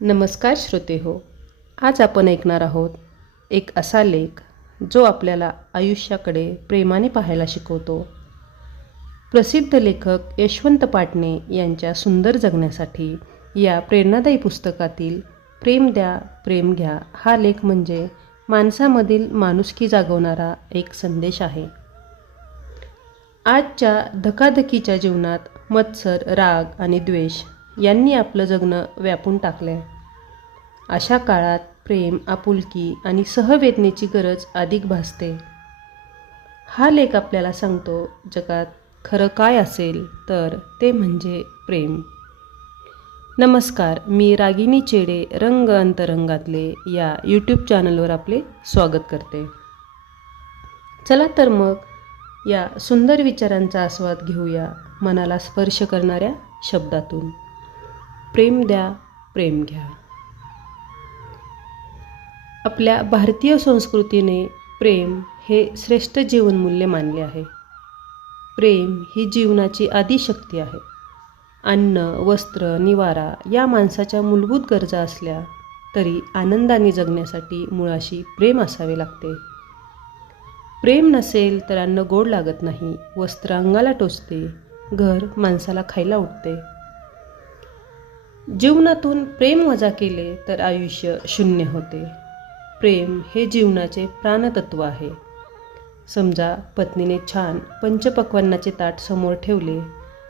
नमस्कार श्रोते हो आज आपण ऐकणार आहोत एक असा लेख जो आपल्याला आयुष्याकडे प्रेमाने पाहायला शिकवतो. प्रसिद्ध लेखक यशवंत पाटणे यांच्या सुंदर जगण्यासाठी या प्रेरणादायी पुस्तकातील प्रेम द्या प्रेम घ्या हा लेख म्हणजे माणसामधील माणुसकी जागवणारा एक संदेश आहे. आजच्या धकाधकीच्या जीवनात मत्सर राग आणि द्वेष यांनी आपलं जगणं व्यापून टाकलं आहे अशा काळात प्रेम आपुलकी आणि सहवेदनेची गरज अधिक भासते. हा लेख आपल्याला सांगतो जगात खरं काय असेल तर ते म्हणजे प्रेम. नमस्कार मी रागिनी चेडे रंग अंतरंगातले या यूट्यूब चॅनलवर आपले स्वागत करते. चला तर मग या सुंदर विचारांचा आस्वाद घेऊया मनाला स्पर्श करणाऱ्या शब्दातून. प्रेम द्या प्रेम घ्या. आपल्या भारतीय संस्कृतीने प्रेम हे श्रेष्ठ जीवनमूल्य मानले आहे. प्रेम ही जीवनाची आदिशक्ती आहे. अन्न वस्त्र निवारा या माणसाच्या मूलभूत गरजा असल्या तरी आनंदाने जगण्यासाठी मुळाशी प्रेम असावे लागते. प्रेम नसेल तर अन्न गोड लागत नाही वस्त्र अंगाला टोचते घर माणसाला खायला उठते जीवनातून प्रेम वजा केले तर आयुष्य शून्य होते. प्रेम हे जीवनाचे प्राणतत्व आहे. समजा पत्नीने छान पंचपक्वान्नाचे ताट समोर ठेवले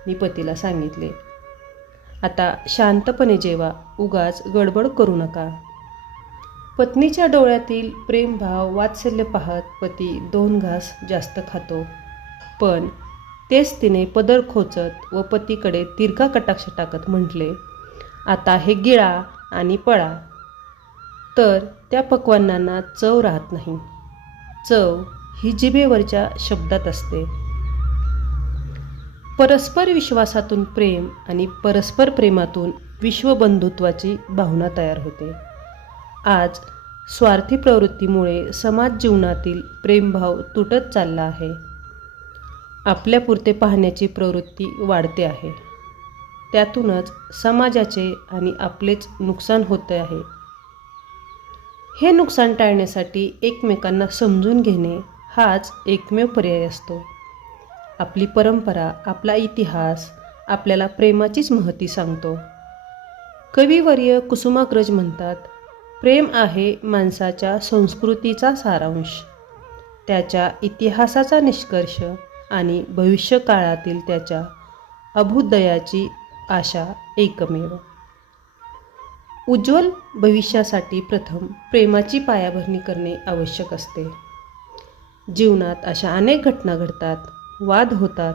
मी पतीला सांगितले आता शांतपणे जेवा उगाच गडबड करू नका. पत्नीच्या डोळ्यातील प्रेमभाव वात्सल्य पाहत पती दोन घास जास्त खातो पण तेच तिने पदर खोचत व पतीकडे दीर्घा कटाक्ष टाकत म्हटले आता हे गिळा आणि पळा. तर त्या पक्वान्नांना चव राहत नाही. चव ही जिभेवरच्या शब्दात असते. परस्पर विश्वासातून प्रेम आणि परस्पर प्रेमातून विश्वबंधुत्वाची भावना तयार होते. आज स्वार्थी प्रवृत्तीमुळे समाज जीवनातील प्रेमभाव तुटत चालला आहे. आपल्यापुरते पाहण्याची प्रवृत्ती वाढते आहे. त्यातूनच समाजाचे आणि आपलेच नुकसान होते आहे. हे नुकसान टाळण्यासाठी एकमेकांना समजून घेणे हाच एकमेव पर्याय असतो. आपली परंपरा आपला इतिहास आपल्याला प्रेमाचीच महती सांगतो. कविवर्य कुसुमाग्रज म्हणतात प्रेम आहे माणसाच्या संस्कृतीचा सारांश. त्याच्या इतिहासाचा निष्कर्ष आणि भविष्यकाळातील त्याच्या अभुदयाची आशा एकमेव. उज्ज्वल भविष्यासाठी प्रथम प्रेमाची पायाभरणी करणे आवश्यक असते. जीवनात अशा अनेक घटना घडतात. वाद होतात.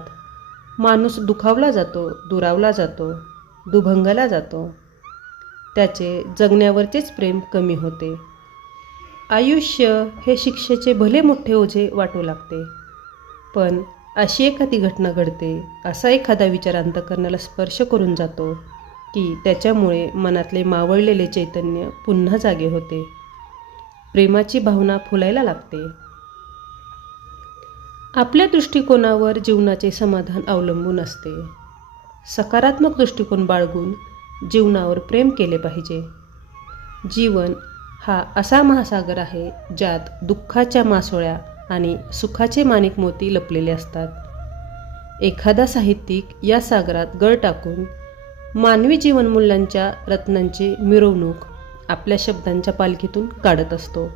माणूस दुखावला जातो दुरावला जातो दुभंगला जातो. त्याचे जगण्यावरचेच प्रेम कमी होते. आयुष्य हे शिक्षेचे भले मोठे ओझे वाटू लागते. पण अशी एखादी घटना घडते असा एखादा विचार अंतकरणाला स्पर्श करून जातो की त्याच्यामुळे मनातले मावळलेले चैतन्य पुन्हा जागे होते. प्रेमाची भावना फुलायला लागते. आपल्या दृष्टिकोनावर जीवनाचे समाधान अवलंबून असते. सकारात्मक दृष्टिकोन बाळगून जीवनावर प्रेम केले पाहिजे. जीवन हा असा महासागर आहे ज्यात दुःखाच्या मासोळ्या आणि सुखाचे माणिक मोती लपलेले असतात. एखादा साहित्यिक या सागरात गळ टाकून मानवी जीवनमूल्यांच्या रत्नांची मिरवणूक आपल्या शब्दांच्या पालखीतून काढत असतो.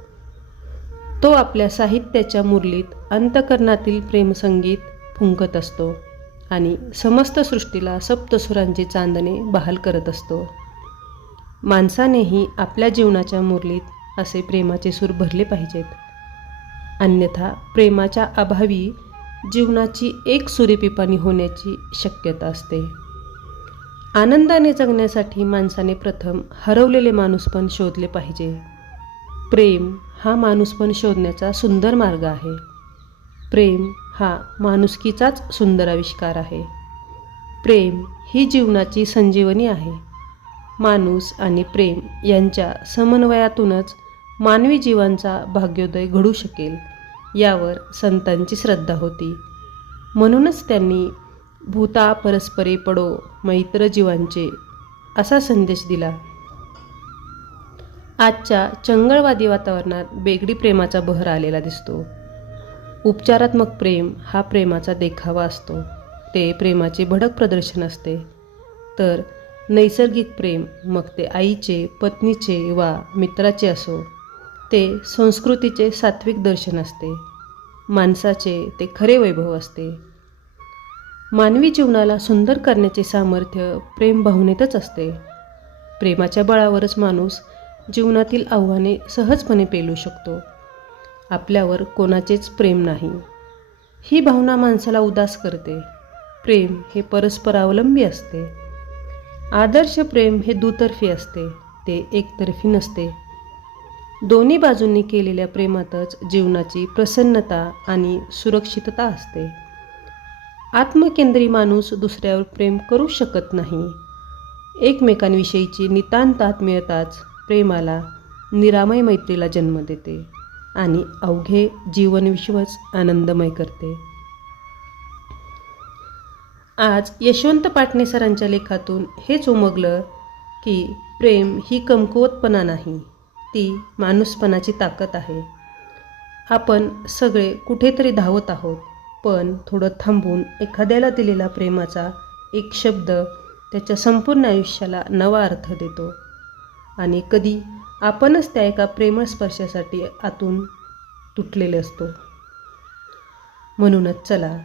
तो आपल्या साहित्याच्या मुरलीत अंतकरणातील प्रेमसंगीत फुंकत असतो आणि समस्त सृष्टीला सप्तसुरांची चांदणे बहाल करत असतो. माणसानेही आपल्या जीवनाच्या मुरलीत असे प्रेमाचे सूर भरले पाहिजेत. अन्यथा प्रेमाच्या अभावी जीवनाची एक सुरेपिपाणी होण्याची शक्यता असते. आनंदाने जगण्यासाठी माणसाने प्रथम हरवलेले माणूसपण शोधले पाहिजे. प्रेम हा माणूसपण शोधण्याचा सुंदर मार्ग आहे. प्रेम हा माणुसकीचाच सुंदर आविष्कार आहे. प्रेम ही जीवनाची संजीवनी आहे. माणूस आणि प्रेम यांच्या समन्वयातूनच मानवी जीवांचा भाग्योदय घडू शकेल यावर संतांची श्रद्धा होती. म्हणूनच त्यांनी भूता परस्परे पडो मैत्र जीवांचे असा संदेश दिला. आजच्या चंगळवादी वातावरणात बेगडी प्रेमाचा बहर आलेला दिसतो. उपचारात्मक प्रेम हा प्रेमाचा देखावा असतो. ते प्रेमाचे भडक प्रदर्शन असते. तर नैसर्गिक प्रेम मग ते आईचे पत्नीचे वा मित्राचे असो. ते संस्कृतीचे सात्विक दर्शन असते. माणसाचे ते खरे वैभव असते. मानवी जीवनाला सुंदर करण्याचे सामर्थ्य प्रेम भावनेतच असते. प्रेमाच्या बळावरच माणूस जीवनातील आव्हाने सहजपणे पेलू शकतो. आपल्यावर कोणाचेच प्रेम नाही. ही भावना माणसाला उदास करते. प्रेम हे परस्परावलंबी असते. आदर्श प्रेम हे दुतर्फी असते. ते एकतर्फी नसते. दोन्ही बाजूंनी केलेल्या प्रेमातच जीवनाची प्रसन्नता आणि सुरक्षितता असते. आत्मकेंद्री माणूस दुसऱ्यावर प्रेम करू शकत नाही. एकमेकांविषयीची नितांत आत्मीयताच प्रेमाला निरामय मैत्रीला जन्म देते आणि अवघे जीवनविश्वच आनंदमय करते. आज यशवंत पाटणे सरांच्या लेखातून हेच उमगलं की प्रेम ही कमकुवतपणा नाही. ती माणूसपणाची ताकद आहे. आपण सगळे कुठेतरी धावत आहोत पण थोडं थांबून एखाद्याला दिलेला प्रेमाचा एक शब्द त्याच्या संपूर्ण आयुष्याला नवा अर्थ देतो. आणि कधी आपणच त्या एका प्रेमळ स्पर्शासाठी आतून तुटलेले असतो. म्हणूनच चला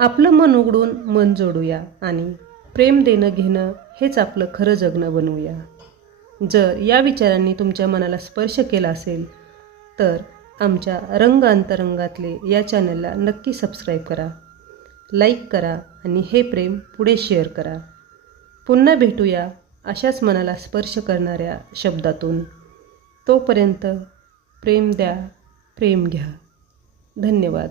आपलं मन उघडून मन जोडूया आणि प्रेम देणं घेणं हेच आपलं खरं जगणं बनवूया. जर या विचारांनी तुमच्या मनाला स्पर्श केला असेल तर आमच्या रंग अंतरंगातले या चॅनलला नक्की सबस्क्राईब करा लाईक करा आणि हे प्रेम पुढे शेअर करा. पुन्हा भेटूया अशाच मनाला स्पर्श करणाऱ्या शब्दातून. तोपर्यंत प्रेम द्या प्रेम घ्या. धन्यवाद.